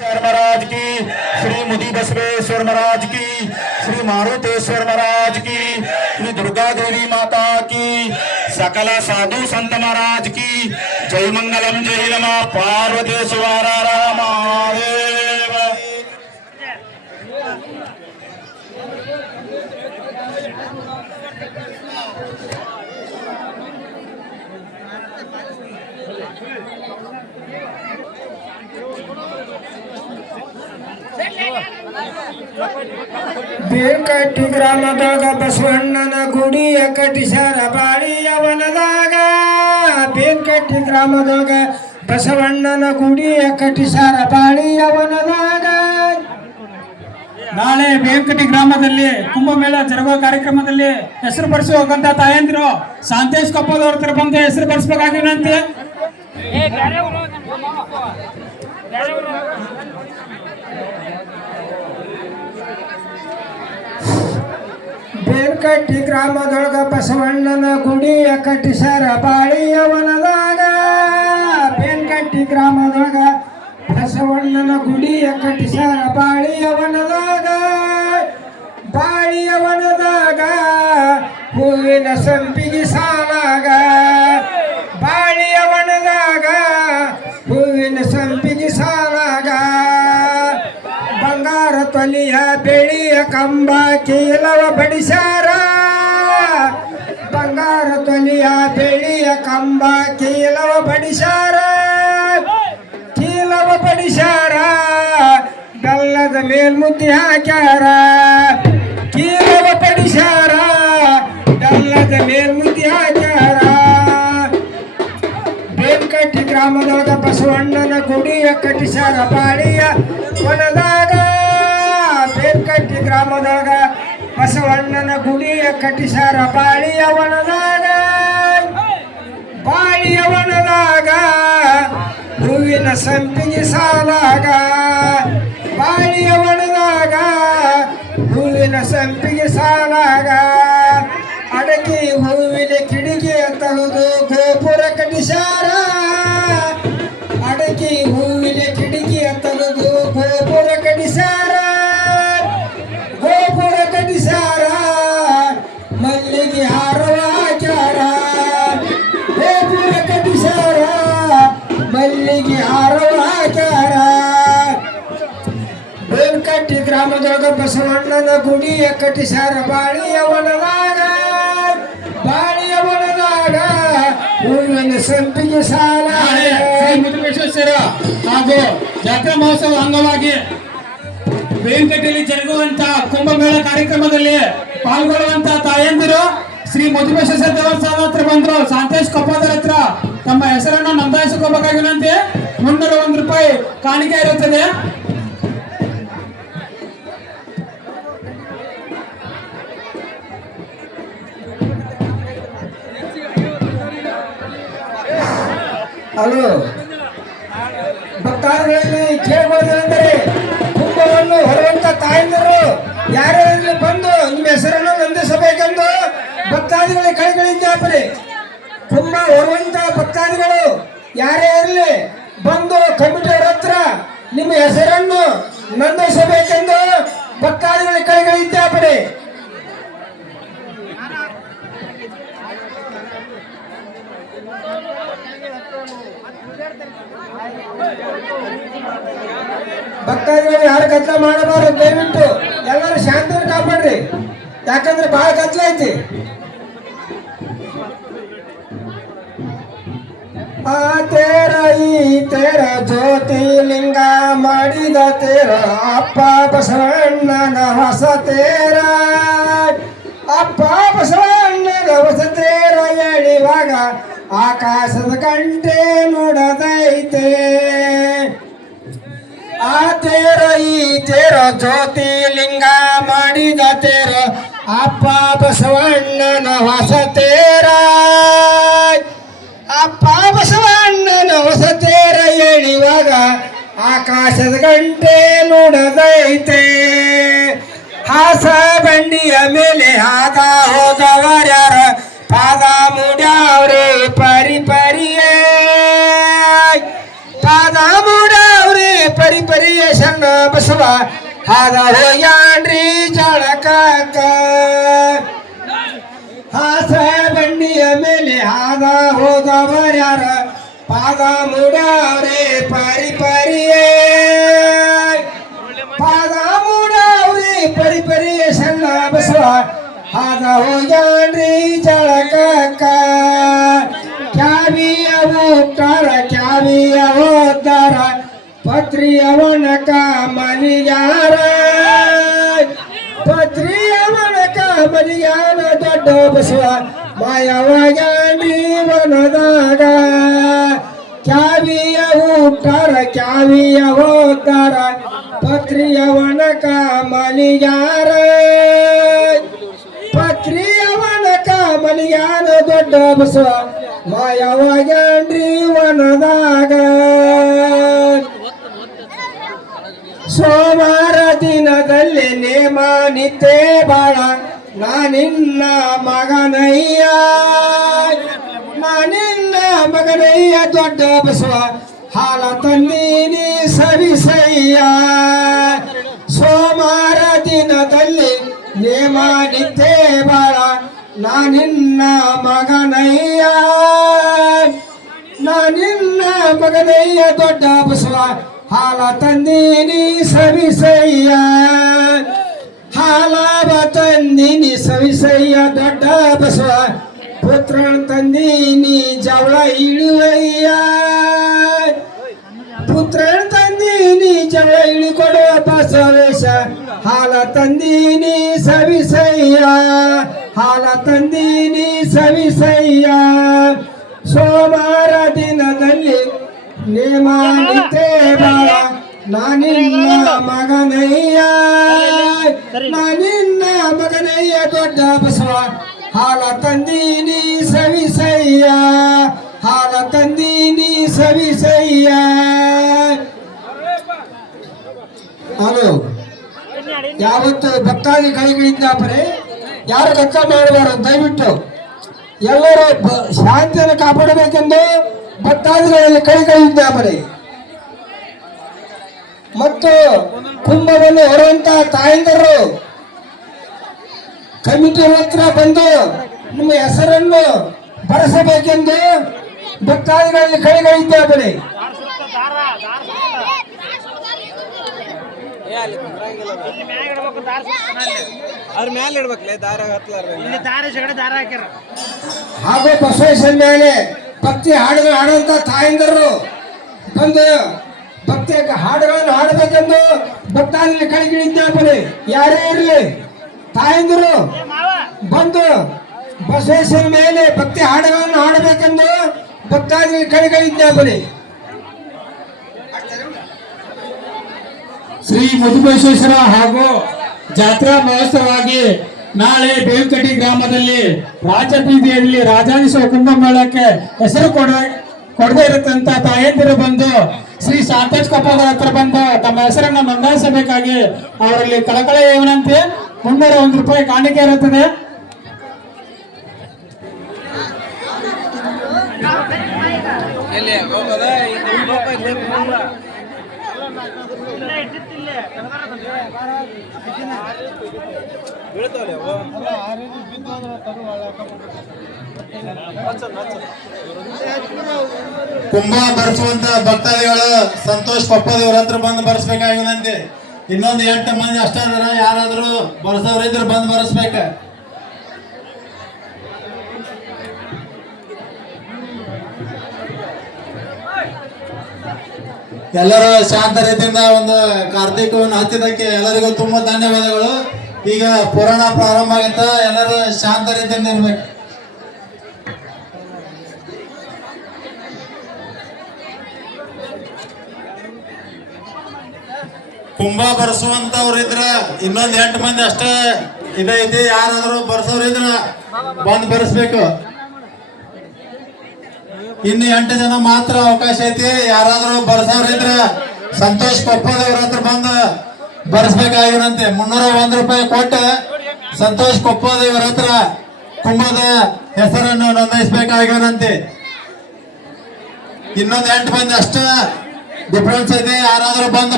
महाराज की, श्री मुदी बसवेश्वर महाराज की, श्री मारुतेश्वर महाराज की, श्री दुर्गा देवी माता की, सकल साधु संत महाराज की जय मंगलम जय नमः पार्वती शिवार महादेव। ಬೇಕಟ್ಟಿ ಗ್ರಾಮದಾಗ ಬಸವಣ್ಣನ ಗುಡಿಯ ಕಟ್ಟಿಸ್ಯಾರ ಬಾಳಿಯ ವನದಾಗ. ಬೇಕಟ್ಟಿ ಗ್ರಾಮದಾಗ ಬಸವಣ್ಣನ ಗುಡಿಯ ಕಟ್ಟಿಸ್ಯಾರ ಬಾಳಿಯ ವನದಾಗ. ನಾಳೆ ಬೇಕಟ್ಟಿ ಗ್ರಾಮದಲ್ಲಿ ಕುಂಭಮೇಳ ಜರುಗುವ ಕಾರ್ಯಕ್ರಮದಲ್ಲಿ ಹೆಸರು ಬರೆಸುವಂತ ತಾಯಂದಿರು ಶಾಂತೇಶ್ ಕೊಪ್ಪದವ್ರ ಹತ್ರ ಬಂದು ಹೆಸರು ಬರೆಸಬೇಕಾಗಿ ವಿನಂತಿ. ಬೇಕಟ್ಟಿ ಗ್ರಾಮದೊಳಗ ಬಸವಣ್ಣನ ಗುಡಿಯ ಕಟ್ಟಿಸ್ಯಾರ ಬಾಳಿಯ ವನದಾಗ. ಬೇಕಟ್ಟಿ ಗ್ರಾಮದೊಳಗ ಬಸವಣ್ಣನ ಗುಡಿಯ ಕಟ್ಟಿಸ್ಯಾರ ಬಾಳಿಯ ವನದಾಗ. ಬಾಳಿಯ ವನದಾಗ ಹೂವಿನ ಸಂಪಿಗೆ ಸಾಲಾಗ. ಬಾಳಿಯ ವನದಾಗ ಹೂವಿನ ಸಂಪಿಗೆ ಸಾಲಾಗ. ಬಂಗಾರ ತೊಲಿಯ ಬೆಳಿಯ ಕಂಬ ಕೀಲವ ಬಡಿಸ್ಯಾರ. ಬಂಗಾರ ತೊಲಿಯ ಬೆಳಿಯ ಕಂಬ ಕೀಲವ ಬಡಿಸ್ಯಾರ. ಕೀಲವ ಬಡಿಸ್ಯಾರ ಬೆಲ್ಲದ ಮೇಲ್ಮುದ್ದಿ ಹಾಕ್ಯಾರ. ಕೀಲವ ಬಡಿಸ್ಯಾರ ಬೆಲ್ಲದ ಮೇಲ್ಮುದ್ದಿ ಹಾಕ್ಯಾರ. ಬೇಕಟ್ಟಿ ಗ್ರಾಮದೊಳಗ ಬಸವಣ್ಣನ ಗುಡಿಯ ಕಟ್ಟಿಸ್ಯಾರ ಬಾಳಿಯ ವನದಾಗ. ಬೇಕಟ್ಟಿ ಗ್ರಾಮದೊಳಗ ಬಸವಣ್ಣನ ಗುಡಿಯ ಕಟ್ಟಿಸ್ಯಾರ ಬಾಳಿಯ ವನದಾಗ. ಬಾಳಿಯ ವನದಾಗ ಹೂವಿನ ಸಂಪಿಗೆ ಸಾಲಾಗ. ಬಾಳಿಯ ವನದಾಗ ಹೂವಿನ ಸಂಪಿಗೆ ಸಾಲಾಗ. ಅಡಕೆ ಹೂವಿನ ಕಿಡಿಗೆ ತಗದು ಗೋಪುರ ಕಟ್ಟಿಸ್ಯಾರ. ಅಡಕೆ ಹೂವಿನ ಕಿಡಿಗೆ ತಗದು ಗೋಪುರ ಕಟ್ಟಿಸ್ಯಾರ. ಗೋಪುರ ಕಟ್ಟಿಸ್ಯಾರ ಮಲ್ಲಿಗೆ ಹಾರವ ಹಾಕ್ಯಾರ. ಗೋಪುರ ಕಟ್ಟಿಸ್ಯಾರ ಮಲ್ಲಿಗೆ ಹಾರವ ಹಾಕ್ಯಾರ. ಬೇಕಟ್ಟಿ ಗ್ರಾಮದೊಳಗ ಬಸವಣ್ಣನ ಗುಡಿಯ ಕಟ್ಟಿಸ್ಯಾರ ಬಾಳಿಯ ವನದಾಗ. ಬಾಳಿಯ ವನದಾಗ ಹೂವಿನ ಸಂಪಿಗೆ ಸಾಲ. ಮುದುಕೇಶ್ವರ ಹಾಗೂ ಜಾತ್ರಾ ಮಹೋತ್ಸವ ಅಂಗವಾಗಿ ಬೇಕಟ್ಟಿಯಲ್ಲಿ ಜರುಗುವಂತ ಕುಂಭಮೇಳ ಕಾರ್ಯಕ್ರಮದಲ್ಲಿ ಪಾಲ್ಗೊಳ್ಳುವಂತ ತಾಯಂದಿರು ಶ್ರೀ ಮಧುಮೇಶ್ವರ ದೇವಸ್ಥಾನ ಹತ್ರ ಬಂದ್ರು ಶಾಂತೇಶ್ ಕೊಪ್ಪದರ ಹತ್ರ ತಮ್ಮ ಹೆಸರನ್ನು ನೋಂದಾಯಿಸಿಕೋಬೇಕಾಗಿ ವಿನಂತಿ. 301 ರೂಪಾಯಿ ಕಾಣಿಕೆ ಇರುತ್ತದೆ. ಹಲೋ ಭಕ್ತಾದಿಗಳಲ್ಲಿ ಕೇಳ್ಬೋದೇನೆಂದರೆ ಕುಂಭವನ್ನು ಹೊರುವಂತ ತಾಯಂದಿರು ಯಾರೇ ಇರಲಿ ಬಂದು ನಿಮ್ಮ ಹೆಸರನ್ನು ನೋಂದಿಸಬೇಕೆಂದು ಭಕ್ತಾದಿಗಳಿಗೆ ಕೈಗಳಿದ್ದಾಪರಿ. ಕುಂಭ ಹೊರುವಂತ ಭಕ್ತಾದಿಗಳು ಯಾರೇ ಇರಲಿ ಬಂದು ಕಮಿಟಿಯವರ ಹತ್ರ ನಿಮ್ಮ ಹೆಸರನ್ನು ನೋಂದಿಸಬೇಕೆಂದು ಭಕ್ತಾದಿಗಳಿಗೆ ಕೈಗಳಿದ್ದಾಪರಿ. ಭಕ್ತಾದಿಗಳು ಯಾರು ಕತ್ಲ ಮಾಡಬಾರದು. ದಯವಿಟ್ಟು ಎಲ್ಲರೂ ಶಾಂತಿ ಕಾಪಾಡ್ರಿ, ಯಾಕಂದ್ರೆ ಬಹಳ ಕತ್ಲ ಐತಿ. ಆ ತೇರ ಈ ತೇರ ಜ್ಯೋತಿಲಿಂಗ ಮಾಡಿದ ತೇರ ಅಪ್ಪ ಬಸವಣ್ಣನ ಹೊಸ ತೇರ. ಅಪ್ಪ ಬಸವಣ್ಣನ ಹೊಸ ತೇರ ಎಳಿವಾಗ ಆಕಾಶದ ಗಂಟೆ ನೋಡದೈತೆ. ಆ ತೇರ ಈ ತೇರ ಜ್ಯೋತಿಲಿಂಗ ಮಾಡಿದ ತೇರ ಅಪ್ಪ ಬಸವಣ್ಣನ ಹೊಸ ತೇರ. ಅಪ್ಪ ಬಸವಣ್ಣನ ಹೊಸ ತೇರ ಎಳಿವಾಗ ಆಕಾಶದ ಗಂಟೆ ನೋಡದೈತೆ. ಹಾಸ ಬಂಡಿಯ ಮೇಲೆ ಹಾದ ಹೋದವರ್ಯಾರ ಪಾದ ಮುಡ್ಯಾವ್ರೆ ಪರಿ ಪರಿಯೇ. ಪಾದ ಮುಡ್ಯಾವ್ರೆ ಪರಿ ಪರಿಯ ಸಣ್ಣ ಬಸವ ಹಾದ ಹೋಗ್ಯಾನ್ರಿ ಜಳಕಾಕ ಹಾಸ ಬಂಡಿಯ ಮೇಲೆ ಹಾದ ಹೋದವರ್ಯಾರ ಪಾದ ಮುಡಾವ್ರೆ ಪರಿ ಪರಿಯೇ ಪಾದ ಮುಡಾವ್ರಿ ಪರಿ ಪರಿಯ ಸಣ್ಣ ಬಸವ ಹಾದ ಹೋಗ್ಯಾನ್ರಿ ಜಳಕಾಕ ಕ್ಯಾವಿಯ ಊಟಾರ ಕ್ಯಾವಿಯ ಓದ್ದಾರ ಪತ್ರಿಯವನಕ ಮನಿಯಾರ ಪತ್ರಿಯವನಕ ಮನಿಯಾನ ದೊಡ್ಡ ಬಸವ ಮಾಯವಾಗ್ಯಾನ್ರಿ ವನದಾಗ ಕ್ಯಾವಿಯ ಊಟಾರ ಕ್ಯಾವಿಯ ಓದ್ದಾರ ಪತ್ರಿಯವನಕ ಮನಿಯಾರ ಪತ್ರಿಯವನಕ ಮನಿಯಾನ ದೊಡ್ಡ ಬಸವ ಮಾಯವಾಗ್ಯಾನ್ರಿ ವನದಾಗ ಸೋಮವಾರ ದಿನದಲ್ಲಿ ನೇಮ ನಿದ್ದೆ ಬಾಳ ನಾನಿನ್ನ ಮಗನಯ್ಯ ನಾನಿನ್ನ ಮಗನಯ್ಯ ದೊಡ್ಡ ಬಸವ ಹಾಲ ತಂದೀನಿ ಸವಿಸಯ್ಯ ಸೋಮವಾರ ದಿನದಲ್ಲಿ ನೇಮ ನಿದ್ದೆ ಬಾಳ ನಾನಿನ್ನ ಮಗನಯ್ಯ ನಾನಿನ್ನ ಮಗನಯ್ಯ ದೊಡ್ಡ ಬಸವ ಹಾಲ ತಂದೀನಿ ಸವಿಸಯ್ಯ ಹಾಲಾವ ತಂದೀನಿ ಸವಿಸಯ್ಯ ದೊಡ್ಡ ಬಸವ ಪುತ್ರನ ತಂದೀನಿ ಜವಳ ಇಳುವಯ್ಯ ಪುತ್ರನ ತಂದೀನಿ ಜವಳ ಇಳಿಕೊಡುವ ಬಸವೇಶ ಹಾಲ ತಂದೀನಿ ಸವಿಸಯ್ಯ ಹಾಲ ತಂದೀನಿ ಸವಿಸಯ್ಯ ಸೋಮವಾರ ದಿನದಲ್ಲಿ ನೇಮ ನಿದ್ದೆ ಬಾಳ ನಾನಿನ್ನ ಮಗನಯ್ಯ ನಾನಿನ್ನ ಮಗನಯ್ಯ ದೊಡ್ಡ ಬಸವ ಹಾಲ ತಂದೀನಿ ಸವಿಸಯ್ಯ ಹಾಲ ತಂದೀನಿ ಸವಿಸಯ್ಯ ಹಲೋ ಯಾವತ್ತು ಭಕ್ತಾದಿ ಕೈಗಳಿದ್ದಾಪರೆ ಯಾರು ಕಚ್ಚ ಮಾಡಬಾರದು ದಯವಿಟ್ಟು ಎಲ್ಲರೂ ಶಾಂತಿಯನ್ನು ಕಾಪಾಡಬೇಕೆಂದು ಭಕ್ತಾದಿಗಳಲ್ಲಿ ಕೈಗಳಿದ್ದಾಪರೆ ಮತ್ತು ಕುಂಭವನ್ನು ಹೊರುವಂತ ತಾಯಂದರು ಕಮಿಟಿ ಹತ್ರ ಬಂದು ನಿಮ್ಮ ಹೆಸರನ್ನು ಬರೆಸಬೇಕೆಂದು ಭಕ್ತಾದಿಗಳಲ್ಲಿ ಕೈಗಳಿದ್ದಾಪರೆ ಅದ್ರ ಮ್ಯಾಲೆ ಇಡ್ಬೇಕಲ್ಲ ದಾರ ಹತ್ತಲಾರ ಹಾಗೂ ಬಸವೇಶ್ವರ ಮೇಲೆ ಭಕ್ತಿ ಹಾಡುಗಳು ಹಾಡುವಂತ ತಾಯಂದರು ಬಂದು ಭಕ್ತಿ ಹಾಡುಗಳನ್ನು ಹಾಡಬೇಕೆಂದು ಭಕ್ತಾದಿಗಳಲ್ಲಿ ಕೈಗಳಿದ್ದಾಪರೆ ಯಾರೇ ಇರಲಿ ತಾಯಂದರು ಬಂದು ಬಸವೇಶ್ವರ ಮೇಲೆ ಭಕ್ತಿ ಹಾಡುಗಳನ್ನು ಹಾಡಬೇಕೆಂದು ಭಕ್ತಾದಿಗಳಲ್ಲಿ ಕೈಗಳಿದ್ದಾಪರೆ ಶ್ರೀ ಮಧುಬಸವೇಶ್ವರ ಹಾಗೂ ಜಾತ್ರಾ ಮಹೋತ್ಸವವಾಗಿ ನಾಳೆ ಬೇವಿನಕಟ್ಟಿ ಗ್ರಾಮದಲ್ಲಿ ರಾಜಬೀದಿಯಲ್ಲಿ ರಾಜಾನಿಸುವ ಕುಂಭಮೇಳಕ್ಕೆ ಹೆಸರು ಕೊಡದೇ ಇರತ್ತಂತ ತಾಯಂದಿರು ಬಂದು ಶ್ರೀ ಸಾಂತೇಶ್ ಕೊಪ್ಪದ ಹತ್ರ ಬಂದು ತಮ್ಮ ಹೆಸರನ್ನು ನೋಂದಾಯಿಸಬೇಕಾಗಿ ಅವರಲ್ಲಿ ಕಳಕಳಿ ವಿನಂತಿ. 301 ರೂಪಾಯಿ ಕಾಣಿಕೆ ಇರುತ್ತದೆ. ಕುಂಭ ಬರೆಸುವಂತ ಭಕ್ತಾದಿಗಳು ಸಂತೋಷ್ ಪಪ್ಪದೇವ್ರ ಹತ್ರ ಬಂದು ಬರೆಸ್ಬೇಕಾಗಿದಂತೆ. ಇನ್ನೊಂದು 8 ಮಂದಿ ಅಷ್ಟ ಯಾರಾದ್ರೂ ಬರೆಸೋರಿದ್ರೆ ಬಂದು ಬರೆಸ್ಬೇಕ. ಎಲ್ಲರೂ ಶಾಂತ ರೀತಿಯಿಂದ ಒಂದು ಕಾರ್ತಿಕವನ್ನು ಹಚ್ಚಿದಕ್ಕೆ ಎಲ್ಲರಿಗೂ ತುಂಬಾ ಧನ್ಯವಾದಗಳು. ಈಗ ಪುರಾಣ ಪ್ರಾರಂಭ ಆಗಿತ್ತ, ಎಲ್ಲರೂ ಶಾಂತ ರೀತಿಯಿಂದ ಇರ್ಬೇಕು. ಕುಂಭ ಬರ್ಸುವಂತವ್ರು ಇದ್ರ ಇನ್ನೊಂದ್ 8 ಮಂದಿ ಅಷ್ಟೇ ಇದೈತಿ. ಯಾರಾದ್ರೂ ಬರ್ಸೋರು ಇದ್ರ ಬಂದ್ ಬರ್ಸ್ಬೇಕು. ಇನ್ನು 8 ಜನ ಮಾತ್ರ ಅವಕಾಶ ಐತಿ. ಯಾರಾದ್ರೂ ಬರ್ಸೋರು ಇದ್ರ ಸಂತೋಷ್ ಕೊಪ್ಪದೇವ್ರ ಹತ್ರ ಬಂದು ಬರ್ಸ್ಬೇಕಾಗಿರಂತೆ. 301 ರೂಪಾಯಿ ಕೊಟ್ಟು ಸಂತೋಷ್ ಕೊಪ್ಪದೇವ್ರ ಹತ್ರ ಕುಂಭದ ಹೆಸರನ್ನು ನೋಂದಾಯಿಸಬೇಕಾಗಿರಂತೆ. ಇನ್ನೊಂದ್ 8 ಮಂದಿ ಅಷ್ಟೇ ಡಿಫ್ರೆನ್ಸ್ ಐತಿ. ಯಾರಾದ್ರೂ ಬಂದು